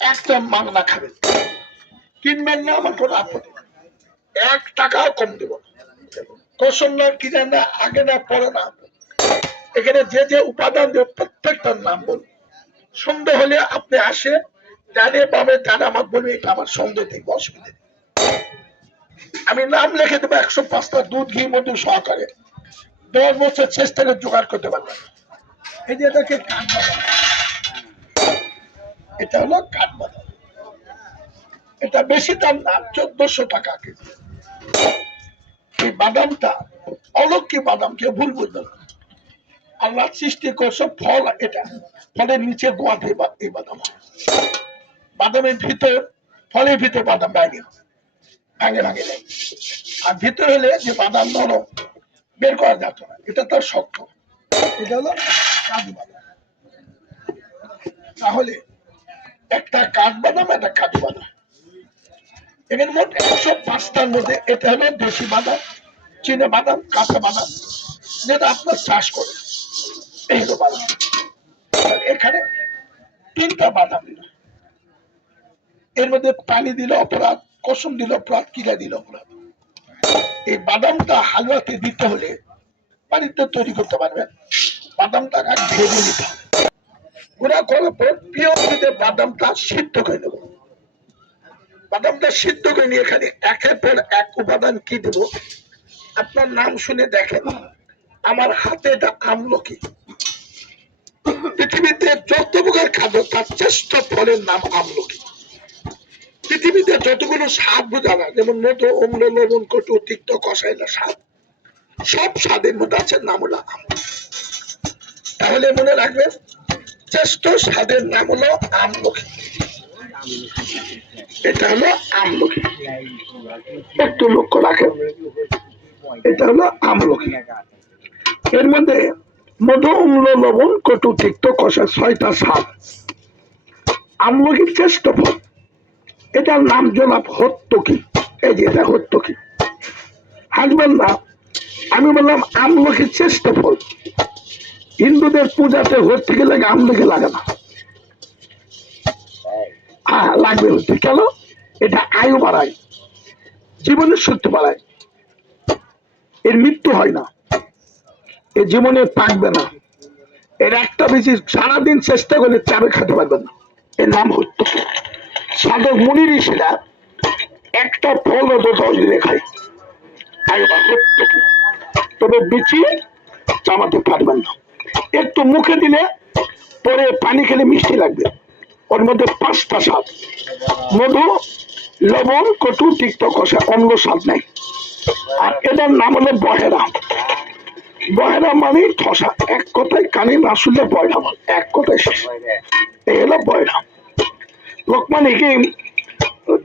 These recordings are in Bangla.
একটা মাংনা খাবেন, কিনবেন না, আমার কোনো আপত্তি, 1 টাকাও কম দেব না। কসম না, কিনে না, আগে না পরে না, এখানে যে যে উপাদান দেব প্রত্যেকটার নাম বলুন। সন্দেহ হলে আপনি আসে, জানে পাবে, জানে আমার বলবে এটা আমার সন্দেহ থেকে অসুবিধা নেই। আমি নাম লিখে দেবো 105টা দুধ ঘি মধু সহকারে, 10 বছর চেষ্টা করে জোগাড় করতে পারবেন। এই যে এটাকে কাঠবাদাম, এটা হলো কাঠবাদাম, এটা বেশি দাম না, 1400 টাকা কেজি। এই বাদামটা অলৌকি বাদাম, কেউ ভুল বুঝবে না। আল্লাহ সৃষ্টি করছে ফল, এটা ফলের নিচে গোয়াতে এই বাদাম হয়, বাদামের ভিতর, ফলের ভিতর বাদাম বাইরে ভাঙে ভাঙে নেই। আর ভিতরে হলে যে বাদাম নরম, বের করা যেত না, এটা তার শক্ত। এটা হলো কাজু বাদাম। তাহলে একটা কাঠবাদাম, একটা কাজু বাদাম, এখানে মোট 105টার মধ্যে এটা হলো দেশি বাদাম, চীনা বাদাম, কাঁচা বাদাম, যেটা আপনার চাষ করে, এই হলো বাদাম। এখানে 3টা বাদাম দিল, এর মধ্যে পানি দিল অপরাধ, কসম দিল অপরাধ, কিলা দিল অপরাধ। এই বাদামটা হালুয়াতে দিতে হলে পানিতে তৈরি করতে পারবেন, বাদামটাকে ভেজে নিতে হবে, গুঁড়া করার পর পিওর বাদামটা সিদ্ধ করে নেব। বাদামটা সিদ্ধ করে নিয়ে এখানে একের পর এক উপাদান কি দেব, আপনার নাম শুনে দেখেন, আমার হাতে এটা আমলকি। পৃথিবীতে যত প্রকার খাদ্য তার শ্রেষ্ঠ ফলের নাম আমলকি। পৃথিবীতে যতগুলো স্বাদ বোঝা যায়, যেমন মধু, অম্ল, লবণ, কটু, তিক্ত, কষাইলা স্বাদ, সব স্বাদের মধ্যে আছে নাম হলো আম। তাহলে মনে রাখবেন, শ্রেষ্ঠ স্বাদের নাম হলো আমলকি, এটা হলো আমলকি, একটু লক্ষ্য রাখেন, এটা হলো আমলকি। এর মধ্যে মধু, অম্ল, লবণ, কটু, তিক্ত, কষা 6টা স্বাদ, আমলকির শ্রেষ্ঠ ফল, এটার নাম জনাব হত্তকি। এই যে এটা হত্তকি, হাসবেন না, আমি বললাম আমলকির শ্রেষ্ঠ ফল। হিন্দুদের পূজাতে হত্তকি লাগে, আমলকি লাগে না। হ্যাঁ লাগবে হচ্ছে, কেন? এটা আয়ু বাড়ায়, জীবনের শক্তি বাড়ায়, এর মৃত্যু হয় না, এর জীবনে থাকবে না, এর একটা বেশি সারাদিন চেষ্টা করলে চাবে খেতে পারবেন না। এর নাম হত্তকি। সাধক মুনি ঋষিরা একটা ফল হতো 10 দিনে খায়, তবে বিচি চামাতে পারবেন না। একটু মুখে দিলে পরে পানি খেলে মিষ্টি লাগবে, ওর মধ্যে 5টা স্বাদ, মধু, লবণ, কটু, তিক্ত, কষা, অন্য স্বাদ নাই। আর এটার নাম হলো বহেরা। বহেরা মানে ঠসা, এক কথায় কানে না শুনলে বয়রা বল, এক কথায় শেষ, এই হলো বয়রা। লোকমান হাকিম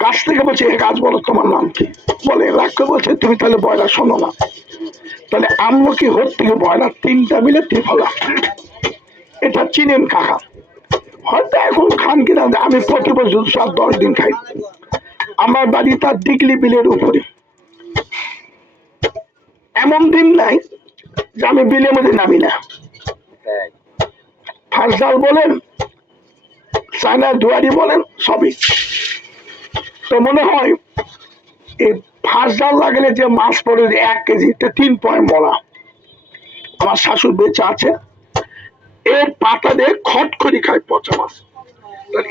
গাছ থেকে বলছে, গাছ বলো তোমার নাম কি, বলে রাখতে বলছে, তুমি তাহলে বয়রা শোনো না, তাহলে আমলকি, হত্তকি, বয়রা 3টা মিলে ত্রিফলা। এটা চিনেন কাকা, হয়তো এখন খান কিনা, আমি প্রতি বছর 10 দিন খাই। আমার বাড়ি তার দিগলি বিলের উপরে, এমন দিন নাই যে আমি বিলের মধ্যে নামি না। ফাঁসজাল বলেন, চায়না দুয়ারি বলেন, সবই। তো মনে হয় এই ফাঁসজাল লাগলে যে মাছ পড়ে 1 কেজি, 3 পয়েন্ট বলা, আমার শাশুর বেঁচে আছে, এর পাতা দিয়ে খটখড়ি খায় পচা মাছ।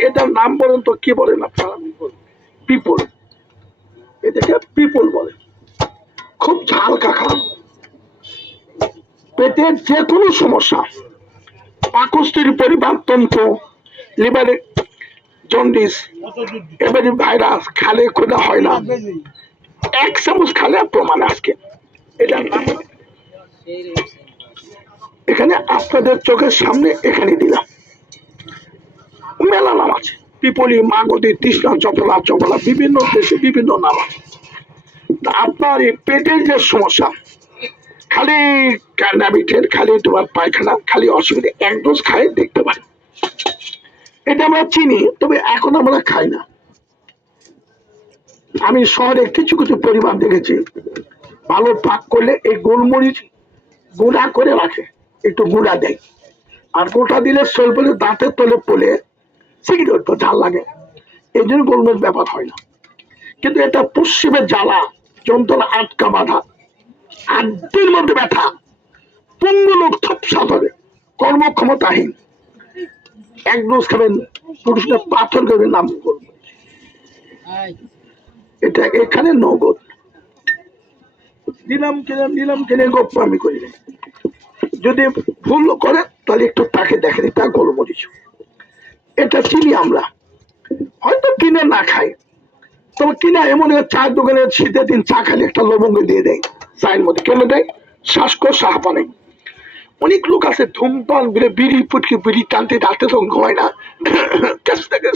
এটার নাম বলেন তো কি বলেন আপনারা? পিপল, এটাকে পিপল বলে। খুব ঝাল কাকা, পেটের যে কোনো সমস্যা, পাকস্থলীর পরিবারতন্ত্র, লিভারে জন্ডিস, এবারে ভাইরাস, খালে খোদা হয় না, 1 চামচ খালে প্রমাণ আজকে। এটার নাম এখানে আপনাদের চোখের সামনে এখানে দিলাম, মেলা নাম আছে, পিপলি, মাগধী, তৃষ্ণা, চপলা, চপলা, বিভিন্ন দেশে বিভিন্ন নাম আছে। আপনার এই পেটের যে সমস্যা, খালি ক্যান্ডাবিটের, খালি তোমার পায়খানা, খালি অসুবিধা, 1 ডোজ খাই দেখতে পারি। এটা আমরা চিনি, তবে এখন আমরা খাই না। আমি শহরে কিছু কিছু পরিবার দেখেছি, ভালো পাক করলে এই গোলমরিচ গুঁড়া করে রাখে, একটু গুঁড়া দেয়, আর গোটা দিলে শৈল বলে দাঁতের তলে পড়ে সিগারেট তো ঝাল লাগে, এই জন্য গোলমেজ ব্যাপার হয় না। কিন্তু এটা পশ্চিমে জ্বালা, যন্ত্রণা, আটকা বাঁধা, আদ্যের মধ্যে ব্যথা, পঙ্গু লোক থপসা ধরে, কর্মক্ষমতাহীন, এক ডোজ খাবেন পুরুষকে পাথর করে নাম করবে, এটা এখানে নগদ নিলাম কিনে গোপ্রামি করি। যদি ভুল করে তাহলে একটু তাকে দেখেন, তা গোলমরিচ, এটা চিনি আমরা, হয়তো কিনে না খাই, তবে কিনা এমন চার দোকানে শীতের দিন চা খালি একটা লবঙ্গ দিয়ে দেয় চায়ের মধ্যে, কেন দেয়? শ্বাসকষ্ট হাঁপানে। অনেক লোক আছে ধূমপান বিড়ে বিড়ি পুটকি বিড়ি টানতে রাতে তো ঘুমায় না,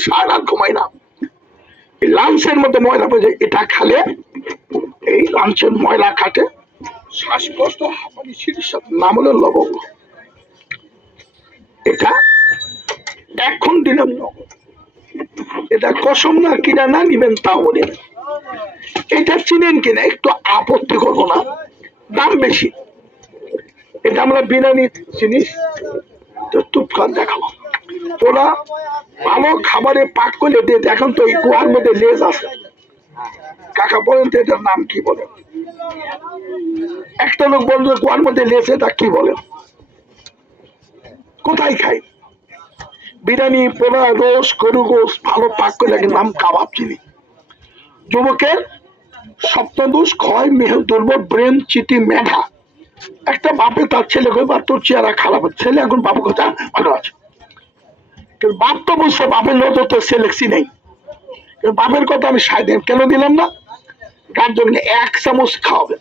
সারা রাত ঘুমায় না, লাঞ্চের মধ্যে ময়লা পড়ে, এটা খালে এই লাঞ্চের ময়লা কাটে, শ্বাসকষ্ট হাঁপানি শীতের সাথে, নাম হলো লবঙ্গ। এটা এখন দিলাম নগদ, এটা কসম না কিনা না নিবেন তাও বলেন। এটা চিনেন কিনা একটু আপত্তি করবো না, দাম বেশি। এটা আমরা বিরিয়ানি জিনিস তুপকান দেখাবো, ওরা ভালো খাবারে পাক করলে দিয়ে দেখেন তো, এই কুয়ার মধ্যে লেজ আছে, কাকা বলেন তো এটার নাম কি বলে? একটা লোক বলবে কুয়ার মধ্যে লেজ, এটা কি বলে? কোথায় খাই? বিরিয়ানি, পোলা, রোস, গরু গোস ভালো পাক করে নাম কাবাব চিনি। যুবকের সপ্তদোষ, ক্ষয়, মেহ দুর্বল, ব্রেন, চিটি, মেধা। একটা বাপে তার ছেলে কই, বা তোর চেহারা খারাপ, ছেলে এখন বাপু কথা ভালো আছে, কিন্তু বাপ তো বলছে বাপের নজর তো সেলেক্সি নেই, বাপের কথা আমি সাইডে কেন দিলাম না? গার জন্য 1 চামচ খাওয়াবেন।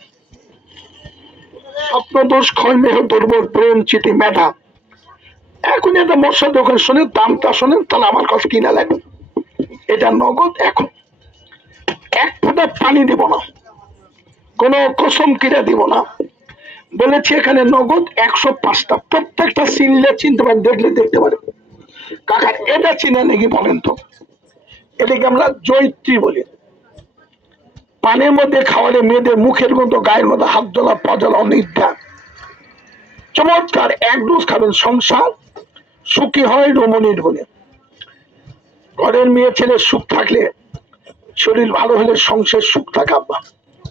স্বপ্নদোষ, ক্ষয়, মেহ দুর্বল, ব্রেন, চিটি, মেধা। এখন এটা মশার দোকান শোনেন, দামটা শোনেন, তাহলে আমার কাছে কিনা লাগবে। এটা নগদ, এখন এক ফোঁটা পানি দিব না, কোন কসম কিনে দিব না, বলেছি এখানে নগদ 105টা, প্রত্যেকটা চিনলে চিনতে পারেন, দেখলে দেখতে পারেন। কাকা এটা চিনে নাকি বলেন তো? এটাকে আমরা জৈত্রী বলি। পানির মধ্যে খাওয়ালে মেয়েদের মুখের গন্ধ, গায়ের মধ্যে হাত জ্বলা, পা জ্বলা, অনিদ্রা। চমৎকার, এক ডোজ খাবেন, সংসার সুখী হয় রমণীর বলে। ঘরের মেয়ে ছেলে সুখ থাকলে, শরীর ভালো হলে সংসার সুখ থাকে আব্বা।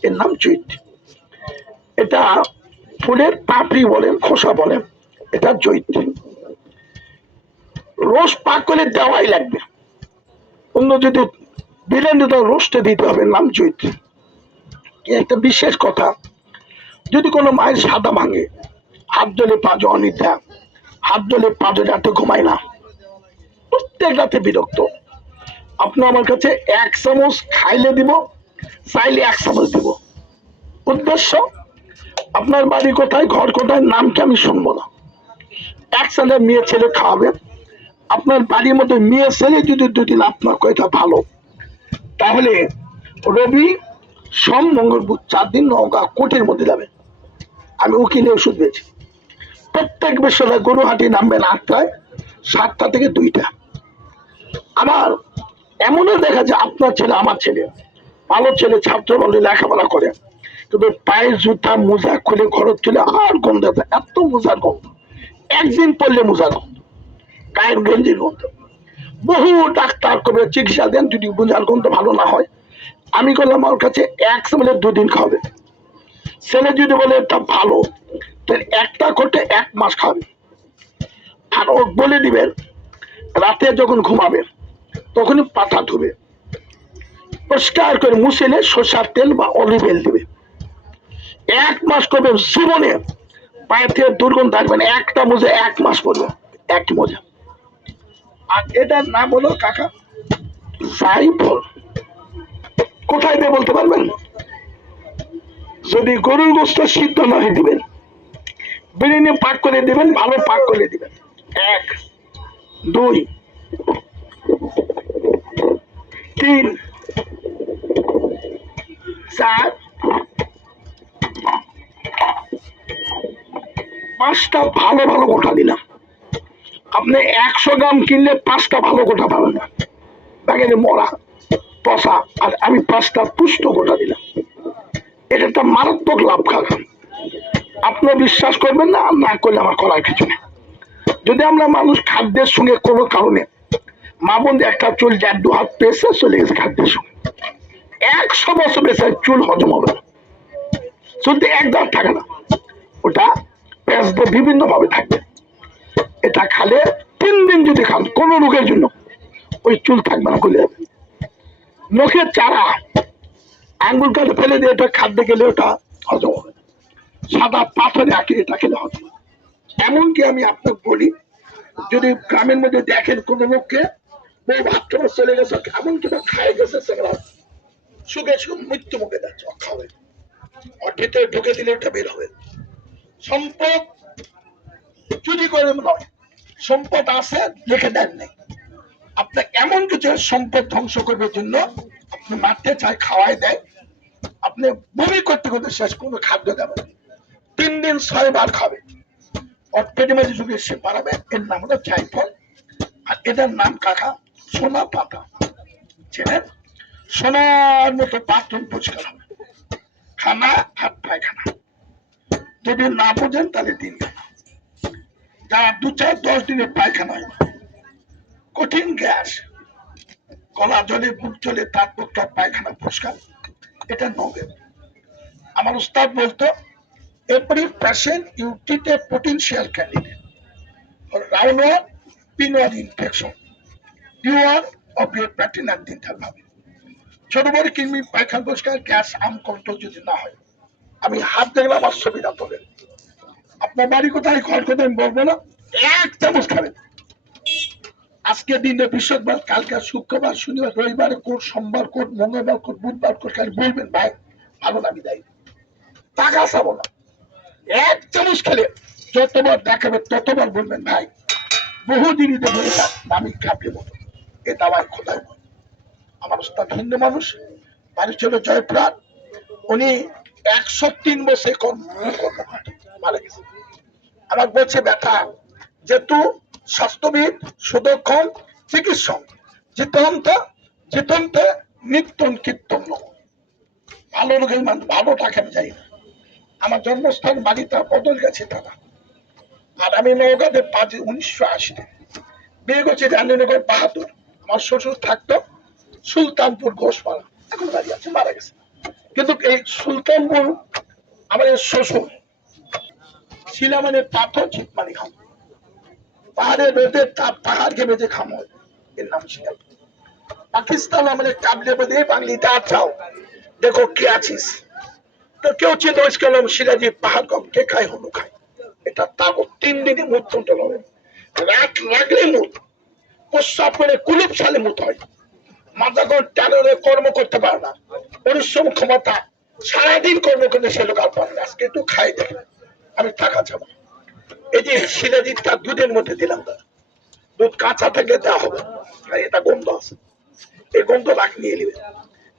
এর নাম জৈত্রী। এটা ফুলের পাপড়ি বলেন, খোসা বলেন, এটা জৈত্রী। রোজ পাক করে দেওয়াই লাগবে, অন্য যদি বিরিয়ানি তো রোস্টে দিতে হবে, নাম জৈত্রী। একটা বিশেষ কথা, যদি কোনো মায়ের সাদা ভাঙে, হাত জলে পাঁজো, অনিদ্রা, হাত জলে পাঁজো, রাতে ঘুমায় না, প্রত্যেক রাতে বিরক্ত, আপনি আমার কাছে 1 চামচ খাইলে দিব, চাইলে 1 চামচ দিব। উদ্দেশ্য, আপনার বাড়ি কোথায়, ঘর কোথায়, নামকে আমি শুনবো না। একসাথে মেয়ে ছেলে খাওয়াবেন, আপনার বাড়ির মধ্যে মেয়ে ছেলে যদি 2 দিন আপনার কয়টা ভালো, তাহলে রবি, সোম, মঙ্গল, বুধ 4 দিন নৌকা কোটির মধ্যে যাবে। আমি উকিলে ওষুধ পেয়েছি। প্রত্যেক বিশ্ববিদ্যালয় গরুহাটি নামবেন 8টায়, 7টা থেকে 2টা। আবার এমনও দেখা যায় আপনার ছেলে, আমার ছেলে, ভালো ছেলে, ছাত্র বলে লেখাপড়া করে, কিন্তু পায়ের জুতা মোজা খুলে খরচ ছিল, আর গন্ধ, এত মোজার গন্ধ, একদিন পড়লে মোজার গন্ধ, গায়ের গঞ্জির গন্ধ। বহু ডাক্তার করে চিকিৎসা দেন, যদি মোজার গন্ধ ভালো না হয়, আমি করলাম আমার কাছে 1 চামচে 2 দিন খাবে। ছেলে যদি বলে এটা ভালো, তাহলে একটা করতে 1 মাস খাবে। আর ও বলে দিবেন রাতে যখন ঘুমাবে তখনই পাতা ধুবে, পরিষ্কার করে মুছেলে সরষার তেল বা অলিভ অয়েল দিবে। 1 মাস করবে, জীবনে পায়ের থেকে দুর্গন্ধ থাকবে না। একটা মোজা 1 মাস পড়বে, এক মোজা। আর এটার নাম হলো কাকা সাইফল। কোথায় দিয়ে বলতে পারবেন? যদি গরুর গোস্ত সিদ্ধ না হয় দিবেন, বিরিয়ানি পাক করে দিবেন, ভালো পাক করে দিবেন। 1, 2, 3, 4, 5টা ভালো ভালো গোটা দিলাম। আপনি 100 গ্রাম কিনলে 5টা ভালো গোটা পাবেন না, ব্যাগের মরা পচা। আর আমি 5টা পুষ্ট গোটা দিলাম। এটা একটা মারাত্মক লাভ খাবে। আপনি বিশ্বাস করবেন না, না করলে আমার করার কিছু নেই। যদি আমরা মানুষ খাদ্যের সঙ্গে কোনো কারণে মা বোন একটা চুল যার 2 হাত পেয়েছে চলে গেছে খাদ্যের সঙ্গে। 100 বছর বেঁচে চুল হজম হবে না, চুলতে এক দাঁত থাকে না, ওটা পেঁচতে বিভিন্ন ভাবে থাকবে। এটা খালে 3 দিন যদি খান কোন রোগের জন্য ওই চুল থাকবে না, খুলে যাবে। নখের চারা আঙ্গুল কাটে ফেলে দিয়ে এটা খাদ্যে গেলে ওটা হজম হবে। সাদা পাথরে আঁকে এটা খেলে হজম হবে। এমনকি আমি আপনাকে বলি, যদি গ্রামের মধ্যে দেখেন কোন লোককে বউ বাথরুমে চলে গেছে, এমন কিনা খায় গেছে, সেগুলা শুকে শুকে মৃত্যু মুখে যাচ্ছে, খাবে আর ভিতরে ঢুকে দিলে এটা বের হবে। সম্পদ চুরি করে নয়, সম্পদ আছে লিখে দেন নাই। আপনার এমন কিছু সম্পদ ধ্বংস করবার জন্য আপনি মারতে চায়, খাওয়াই দেয়, আপনি বমি করতে করতে শেষ কোনো খাদ্য দেবেন 3 দিন 6 বার খাবে, অর্থের যুগে সে বাড়াবে। এর নাম হলো জায়ফল, আর এটার নাম কাকা সোনা পাতা। ছেলের সোনার মতো বাথরুম পরিষ্কার হবে, খানা আর পায়খানা। যদি না বোঝেন তাহলে 3 দিন, যারা 2-4-10 দিনের পায়খানা হয়, কঠিন গ্যাস, গলা জলে বুক জলে, তার পক্ষে পায়খানা পরিষ্কার, এটা নবে। আমার উস্তাদ বলতো, every patient you treat a potential candidate for round pinward infection due of your platinum dental ভাবে। ছোট বড় কৃমি পায়খানা পরিষ্কার, গ্যাস আম কন্ট্রোল যদি না হয়, আমি হাত দেখলে আমার সুবিধা তোলেন। আপনার বাড়ি কোথায়, ঘর কোথায় আমি বলবো না, 1 চামচ খাবেন। আজকে দিনে বৃহস্পতিবার, কালকে শুক্রবার, শনিবার, রবিবার কোট, সোমবার কোট, মঙ্গলবার কোট, বুধবার কোট, খালি বলবেন ভাই ভালো না বিদায়, টাকা চাবো না। 1 চামচ খেলে যতবার দেখাবে ততবার বলবেন ভাই বহুদিনই তো বলে থাক আমি খাবি মতো, এ দাওয়াই খোদাই বল। আমার উস্তাদ হিন্দু মানুষ, বাড়ি ছিল জয়পুরহাট, উনি 103 বছর মারা গেছে। আমার বলছে ব্যথা, যেহেতু স্বাস্থ্যবিদ, সুদক্ষণ, চিকিৎসক, জিতন্ত জিতন্তে নিত্যন কীর্তন, ভালো রোগের মান ভালো টাকা যাই না। আমার জন্মস্থান বাড়িটা বদল গেছে তারা, আর আমি নওগাঁতে 1980 বিয়ে করছি রানীনগর বাহাদুর। আমার শ্বশুর থাকতো সুলতানপুর ঘোষপাড়া, এখন বাড়ি আছে, মারা গেছে। কিন্তু এই সুলতানপুর আমাদের শ্বশুর শিলা মানে পাথর চিতমানি খাম, পাহাড়ের রোদের তাপ, পাহাড় ঘেমে যে খাম হয়, এর নাম শিলা। পাকিস্তান আমাদের কাবলে বেঁধে বাংলিতে চাও দেখো কে আছিস, তো কেউ চিন্তা করলাম সিরাজি পাহাড় কম কে খায়, হলু খায়, এটা তাও 3 দিনে মুখ কন্ট্রোল হবে। রাত লাগলে মুখ, প্রস্রাব করে কুলুপ সালে মুখ হয়, মাথাগণ টেররে কর্ম করতে পারে না, পরিশ্রম ক্ষমতা সারাদিন কর্ম করতে সে লোক আর পারে না। আজকে একটু খাই দেখে আমি টাকা চাবো। এই যে শিলাজিৎটা দুধের মধ্যে দিলাম, দুধ কাঁচা থাকলে দেওয়া হবে, আর এটা গন্ধ আছে, এই গন্ধ রাখ নিয়ে নেবে,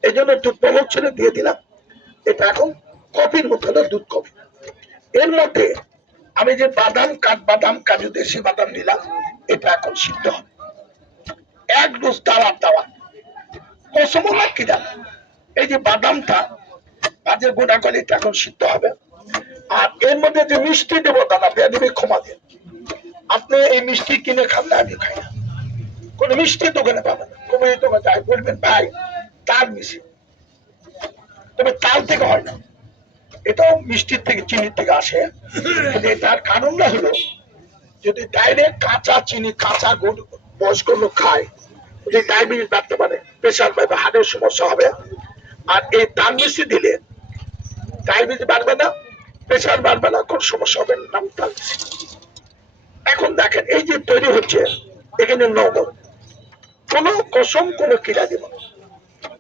এই জন্য দুধ বলক ছেড়ে দিয়ে দিলাম। এটা এখন কফির মতো হলো, দুধ কফি। এর মধ্যে আমি যে বাদাম, কাঠবাদাম, কাজু, দেশি বাদাম দিলাম, এটা এখন সিদ্ধ হবে। 1 ডোজ দাওয়াত দেওয়া কসমও না কি জান, এই যে বাদামটা বাজে গোটা করে এটা এখন সিদ্ধ হবে। আর এর মধ্যে যে মিষ্টি দেবো দাদা বেদবি ক্ষমা দেন, আপনি এই মিষ্টি কিনে খান না, আমি খাই না, কোন মিষ্টি দোকানে পাবেন না, কমে দোকানে যাই বলবেন ভাই তার মিষ্টি, তবে তাল থেকে হয় না, এটাও মিষ্টির থেকে চিনির থেকে আসে। এটার কারণটা হলো যদি ডাইরেক্ট কাঁচা চিনি, কাঁচা গুড় বয়স্ক লোক খায়, যদি ডায়াবেটিস বাড়তে পারে, প্রেশার বাড়বে, হার্টের সমস্যা হবে। আর এই তাল মিষ্টি দিলে ডায়াবেটিস বাড়বে না, প্রেশার বাড়বে না, কোন সমস্যা হবে না, তাল। এখন দেখেন এই যে তৈরি হচ্ছে, এখানে নগদ কোনো কসম কোনো কিরা দিব।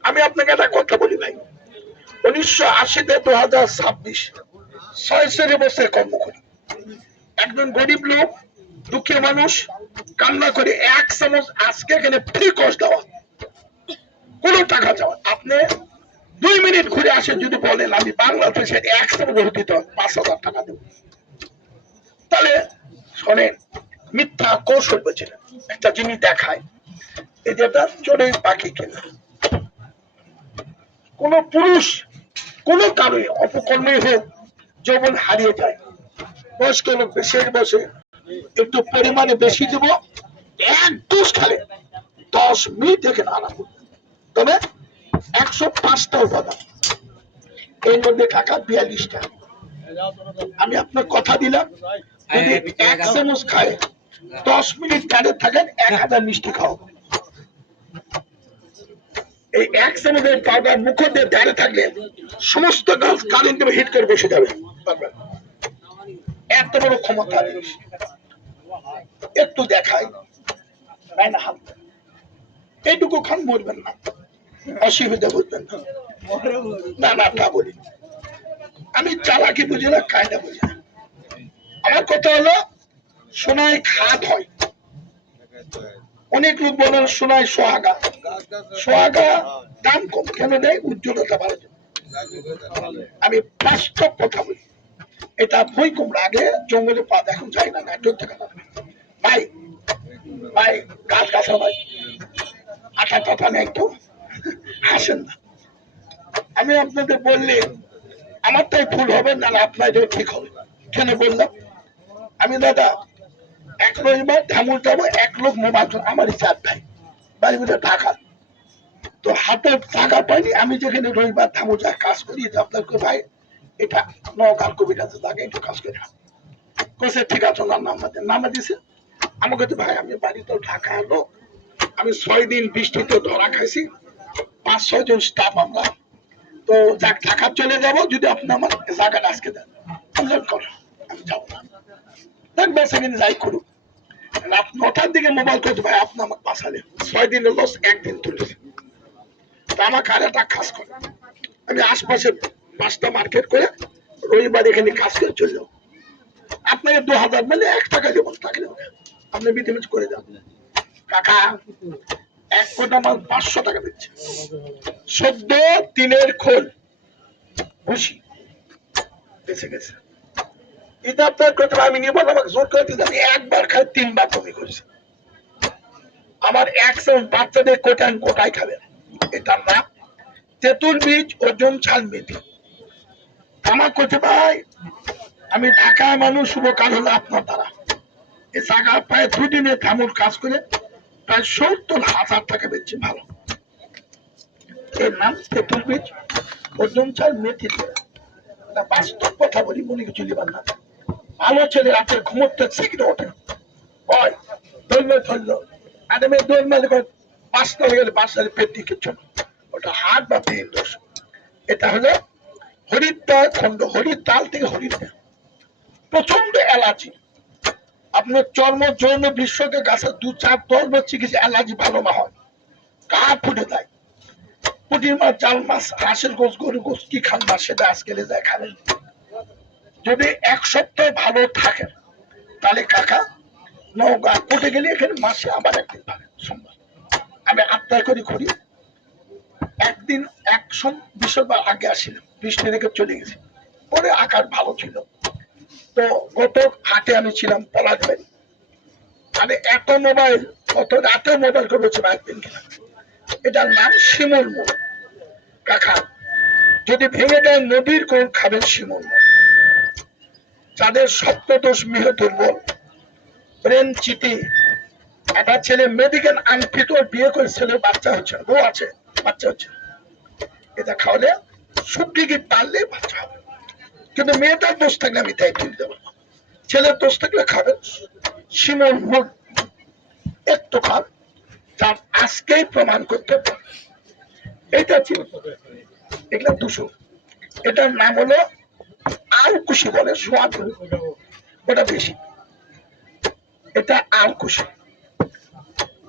আমি আপনাকে একটা কথা বলি ভাই, 1980 থেকে 2026 6 বছর কর্ম করি, একজন গরিব লোক, দুঃখী মানুষ কান্না করে 1 চামচ আজকে এখানে ফ্রি কোর্স দেওয়া, কোনো টাকা চাওয়া। আপনি 2 মিনিট ঘুরে আসে যদি বলেন আমি বাংলাদেশের 1 চামচ দিতে 5,000 টাকা দেব, তাহলে শোনেন মিথ্যা কৌশল বলছে না, একটা জিনিস দেখায়, এই যেটা চোরের পাখি কেনা। কোন পুরুষ কোন কারণে অপকর্মে হোক যৌবন হারিয়ে যায়, বয়স্ক লোক বেশি বসে একটু পরিমাণে বেশি দেব, 1 ডোজ খেলে 10 মিনিট এখানে আরাম করবেন। তবে 105টা উপাদান, এর মধ্যে কাকা 42টা। আমি আপনার কথা দিলাম, যদি 1 চামচ খায় 10 মিনিট দাঁড়িয়ে থাকেন, 1000 মিষ্টি খাও। এই 1 চামচের পাউডার মুখ দিয়ে দাঁড়িয়ে থাকলে সমস্ত গাছ কারেন্ট হিট করে বসে যাবে, এত বড় ক্ষমতা। একটু দেখাই না, হাত এইটুকু খান, মরবেন না, অসুবিধা বুঝবেন না। না তা বলি, আমি চালাকি বুঝি না, কায়দা বুঝি না। আমার কথা হলো, সোনায় খাদ হয়। অনেক লোক বলেন সোনায় সোহাগা, সোহাগা দাম কম কেন দেয়? উজ্জ্বলতা বাড়ার জন্য। আমি বাস্তব কথা বলি, এটা বই কুমড়া আগে জঙ্গলে পা, এখন যাই না, নাটক থেকে ভাই ভাই গাছ গাছা ভাই, আটা টাটা নেই তো, হাসেন না। আমি আপনাদের বললে আমারটাই ভুল হবে না, আপনার ঠিক হবে। কেন বললাম? আমি দাদা এক রবিবার ধামুর যাবো, এক লোক মোবাইল, আমারই 4 ভাই, বাড়ি মধ্যে ঢাকা, তো হাতে টাকা পাইনি। আমি যেখানে রবিবার ধামু যা কাজ করি, আপনাকে ভাই এটা নগাঁর কবির আছে, তাকে একটু কাজ করে কইছে, ঠিক আছে ওনার নাম্বার দিছে আমাকে। তো ভাই আমি বাড়িতে ঢাকা এলো, আমি 6 দিন বৃষ্টিতে ধরা খাইছি, 5-6 জন স্টাফ আমরা, তো যাক ঢাকা চলে যাব, যদি আপনি আমার জায়গাটা আজকে দেন। আমি যাবো না, দেখ বেসে কিনে যাই করুক। রাত 9টার দিকে মোবাইল করতে, ভাই আপনি আমাকে পাঠালেন, 6 দিনের লস, 1 দিন তুলেছে। তা আমাকে আর একটা কাজ করে, আমি আশপাশে 5টা মার্কেট করে রবিবার এখানে কাজ করে চলে যাবো। আপনাকে 2000 মানে 1 টাকা দেবো, টাকা দেবো, আপনি বিধিমিজ করে যান। কাকা 1 কোটা মাল 500 টাকা দিচ্ছে, 14 দিনের খোল খুশি বেঁচে গেছে। এটা আপনার কথা আমি নিয়ে বললাম, আমাকে জোর করে দিতে, আমি একবার খাই 3 বার কমি করেছি। আমার 100 বাচ্চাদের কোটান কোটাই খাবে। এটার নাম তেঁতুল বীজ ওজন ছাল মেথি। আমার করতে ভাই, আমি ঢাকায় মানুষ, উপকার হলো আপনার দ্বারা। এই জায়গা প্রায় 2 দিনে ধামুর কাজ করে প্রায় 70,000 টাকা বেচছে, ভালো। এর নাম তেঁতুল বীজ ওজন ছাল মেথি। বাস্তব কথা বলি, মনে কিছু লিবার না। ভালো ছেলে রাতে ঘুমোতে শিখে ওঠে, হয় ধরলো ধরলো, আর আমি দৌড় মারলে 5টা হয়ে গেলে 5টার পেট দিয়ে কিচ্ছু না, ওটা হাত বা পেন দোষ। এটা হলো হরিদ্বার খন্ড, হরিদ্বার থেকে হরিদ্বার, প্রচন্ড অ্যালার্জি। আপনার চর্ম যৌন বিশ্বকে গাছের 2-4 দল চিকিৎসা, অ্যালার্জি ভালো না হয়, গা ফুটে যায়। পুঁটির মাছ, জাল মাছ, হাঁসের গোস, গরু গোস কি খান না, সেটা আজকে যায় খাবেন। যদি 1 সপ্তাহ ভালো থাকে, তাহলে কাকা নৌকা কোটে গেলে এখানে মাসে আবার 1 দিন পাবে, সোমবার। আমি আত্মায় করি একদিন 120 বার আগে আসছিলাম, বৃষ্টি রেখে চলে গেছি, পরে আকার ভালো ছিল। তো গত হাটে আমি ছিলাম পলাশ বাড়ি, আমি এত মোবাইল, কত রাতে মোবাইল করেছি একদিন কিনা। এটার নাম শিমুল মোড়। কাকা যদি ভেঙে দেয় নদীর কোন খাবেন শিমুল মোড়। যাদের সপ্তদোষ মেহ দুর্বল, ব্রেন চিটি, একটা ছেলে মেডিকেল আনফিট, বিয়ে করে ছেলে বাচ্চা হচ্ছে, বউ আছে বাচ্চা হচ্ছে, এটা খাওয়ালে শুকিয়ে পারলে বাচ্চা হবে। কিন্তু মেয়েটার দোষ থাকলে আমি দায়িত্ব দিতে পারবো, ছেলের দোষ থাকলে খাবেন শিমুল মোড়, একটু খান, যা আজকেই প্রমাণ করতে পারবে। এটা ছিল এগুলা 200। এটার নাম হলো আলকুশি, বলে সোয়াদ, ওটা বেশি। এটা আলকুশি,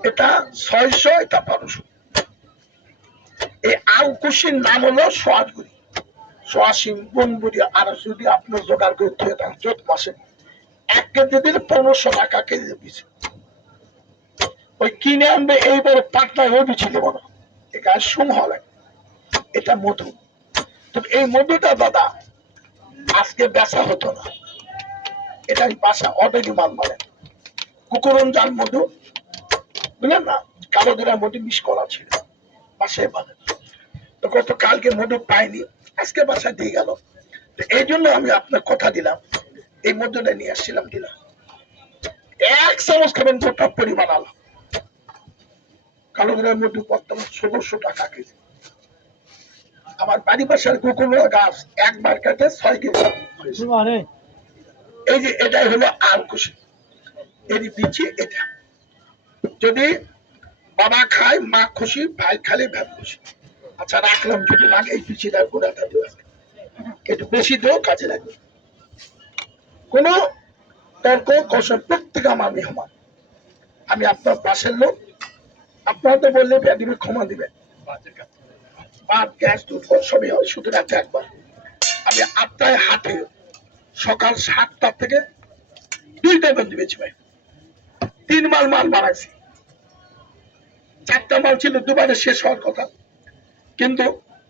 এটা 600, এটা 1200। এই আলকুশির নাম হলো সোয়াদগুড়ি, সোয়াশি বনবুড়ি। আর যদি আপনার জোগাড় করতে হয় চোদ্দ মাসে 1 কেজি দিলে 1500 টাকা কেজি দিচ্ছে, ওই কিনে আনবে। এইবার পাটনায় ওই ছিল বলো, এখানে সুম হবে। এটা মধু, তো এই মধুটা দাদা আজকে বেচা হতো না, এটা বাসা অলরেডি মাল বলে কুকুরন জাল মধু, বুঝলেন না, কালো দিনের মধু বিষ করা ছিল বাসায় বলে। তো গত কালকে মধু পাইনি, আজকে বাসায় দিয়ে গেল। এই জন্য আমি আপনার কথা দিলাম, এই মধুটা নিয়ে আসছিলাম, দিলাম 1 চামচ খাবেন, গোটা পরিমাণ আলো। কালো জিরার মধু বর্তমান 1600 টাকা কেজি। আমার বাড়ি পাশের কুকুরের গাছ একবার কাটে 6 কেজি হয়েছে। এই যে এটাই হলো আর খুশি, এর দিচ্ছি এটা। যদি বাবা খায় মা খুশি, ভাই খালে ভাই খুশি। আচ্ছা রাখলাম, যদি লাগে এই পিছিয়ে গোড়াটা দেওয়া একটু বেশি দিয়েও কাজে লাগবে। কোন তর্ক কৌশল, প্রত্যেকে আমার মেহমান, আমি আপনার পাশের লোক। আপনারা তো বললে দিবে, ক্ষমা দিবেন, ভাত গ্যাস দুধ সবই হয়, শুধু রাতে একবার। আমি 8টায় হাটে সকাল 7টা থেকে 2টা পর্যন্ত বেছি ভাই। 3 মাল বানাইছি, 4টা মাল ছিল দুবারে শেষ হওয়ার কথা, কিন্তু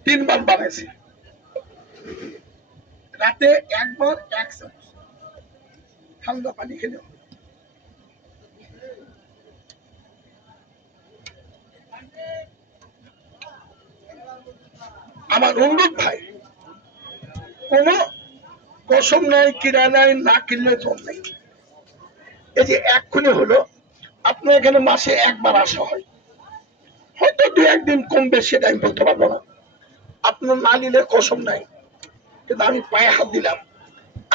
3 মাল বানাইছি। রাতে একবার 1 চামচ ঠান্ডা পানি খেলে হবে। আমার অনুরোধ ভাই, কোন কসম নাই, কিরা নাই, না কিনলে জম নেই। এই যে এক্ষুনি হলো, আপনার এখানে মাসে একবার আসা হয়, হয়তো 2-1 দিন কমবে, সেটা আমি বলতে পারবো না। আপনার না নিলে কসম নাই, কিন্তু আমি পায়ে হাত দিলাম,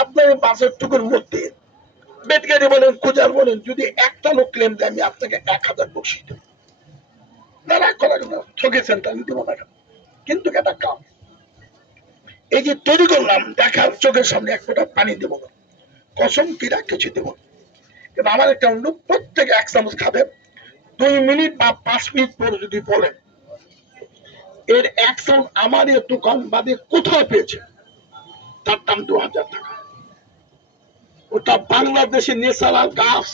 আপনার বাজেটটুকুর মধ্যে বেটগাড়ি বলেন, কুজার বলেন, যদি একটা লোক ক্লেম দেয়, আমি আপনাকে 1000 বকশিশ দেব। না রাগ করা কেন, চোখে সেন্টার নিতে পারবো না, কিন্তু একটা কাম এই যে তৈরি করলাম, দেখার চোখের সামনে 1 ফোঁটা পানি দেবো না, কসম কিরা কিছু দেবো না। কিন্তু আমার একটা অনুরোধ, প্রত্যেকে 1 চামচ খাবে। 2 মিনিট বা 5 মিনিট পরে যদি বলেন এর 1 চামচ আমার এই দোকান বাদে কোথাও পেয়েছে, তার দাম 2000 টাকা। ওটা বাংলাদেশের ন্যাচারাল গাছ,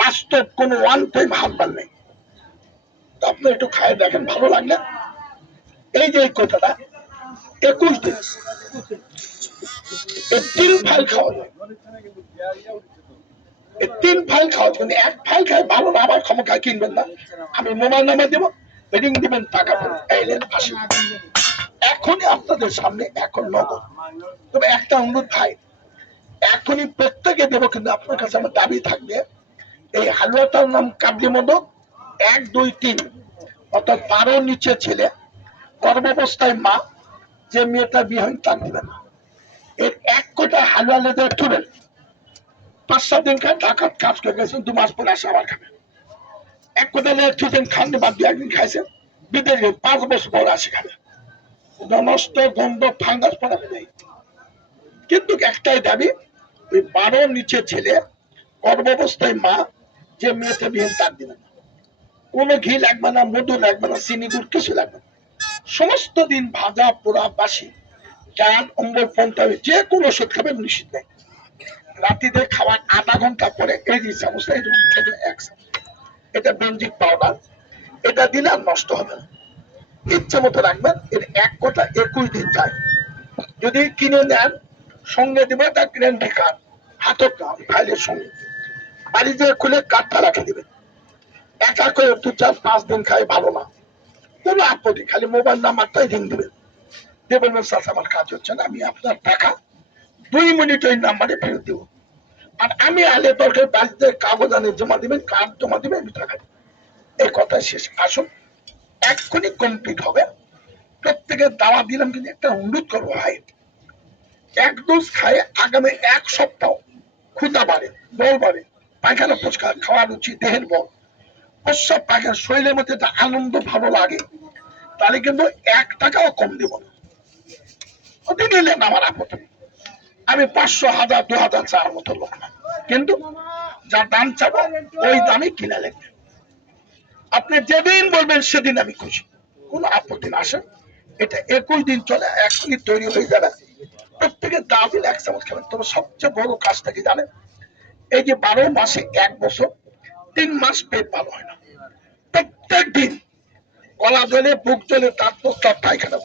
বাস্তব কোনো ওয়ান টাইম হারবার নেই। আপনি একটু খায় দেখেন, ভালো লাগলে। এই যে এই কথাটা 21 দিন 3 ফাইল খাওয়া যায়, 3 ফাইল খাওয়া যায়। 1 ফাইল খায় ভালো না, আবার ক্ষমতা কিনবেন না। আমি মোবাইল নাম্বার দেবো, রিং দিবেন, টাকা পাবেন। এখনই আপনাদের সামনে, এখন নগদ। তবে একটা অনুরোধ ভাই, এখনই প্রত্যেকে দেবো, কিন্তু আপনার কাছে আমার দাবি থাকবে, এই হালুয়াটার নাম কাবলি মোদক 1, 2, 3, অর্থাৎ 12 নিচে ছেলে, গর্ভাবস্থায় মা, যে মেয়েটা বিয়ে হয় তার দিবেন না। এর 1 কোটা হালুয়া লেদে তুলেন, 5-7 দিন খায়, ঢাকার কাজ করে গেছেন, 2 মাস পরে আসে আবার খাবেন। 1 কোটা লেদে তুলেন, খান বাদ দিয়ে 1 দিন খাইছেন, বিদেশ 5 বছর পরে আসে খাবে, নষ্ট গন্ধ ফাঙ্গাস পড়াবে নেই। কিন্তু একটাই দাবি, ওই 12 নিচে ছেলে, গর্ভাবস্থায় মা, যে মেয়েটা বিয়ে তার দিবেন না। কোনো ঘি লাগবে না, মধু লাগবে না, চিনি গুড় কিছু লাগবে না। সমস্ত দিন ভাজা পোড়া বাসি ডাল অম্বল পন্থা, যে কোনো ওষুধ খাবেন, নিষিদ্ধ নেই। রাত্রিতে খাওয়ার আধা ঘন্টা পরে এই যে চামচ, এই 1 চামচ, এটা বেঞ্জিক পাউডার, এটা দিলে আর নষ্ট হবে না। ইচ্ছে মতো রাখবেন। এর 1 কোটা 21 দিন যায়। যদি কিনে নেন, সঙ্গে দিবে তার গ্যারান্টি কার্ড, হাতের ফাইলের সঙ্গে। বাড়িতে খুলে কার্ডটা রাখে দিবেন। একা করে 2-4-5 দিন খাই, ভালো না, কোনো আপত্তি, খালি মোবাইল নাম্বারটাই রিং দিবেন, দেবেন আমার কাজ হচ্ছে না, আমি আপনার টাকা 2 মিনিট ওই নাম্বারে ফেরত দেবো। আর আমি আলে দরকার বাড়িতে কাগজ আনে জমা দিবেন, কার্ড জমা দিবেন, আমি টাকা দেবো। এই কথা শেষ। আসুন, এক্ষুনি কমপ্লিট হবে। প্রত্যেকের দাওয়া দিলাম, কিন্তু একটা অনুরোধ করবো ভাই, 1 ডোজ খায় আগামী 1 সপ্তাহ ক্ষুধা বাড়ে, বল বাড়ে, পায়খানা ফুচকা খাওয়া রুচি, দেহের বল, প্রস্রাব পায়খানা, শরীরের মধ্যে একটা আনন্দ ভালো লাগে, তাহলে কিন্তু 1 টাকাও কম দেব না। ওটি নিলেন আমার আপত্তি, আমি 500, 1000, 2000 চাওয়ার মতো লোক না, কিন্তু যা দাম চাবো ওই দামে কিনে লাগবে। আপনি যেদিন বলবেন সেদিন আমি খুশি, কোনো আপত্তি না। আসেন, এটা 21 দিন চলে, এখনই তৈরি হয়ে যাবে। প্রত্যেকের দাম দিলে 1 চামচ খাবেন। তবে সবচেয়ে বড় কাজটা কি জানেন, এই যে 12 মাসে 1 বছর 3 মাস পেট ভালো হয় না, প্রত্যেক দিন গলা জ্বলে, বুক জ্বলে, তার পায়খানা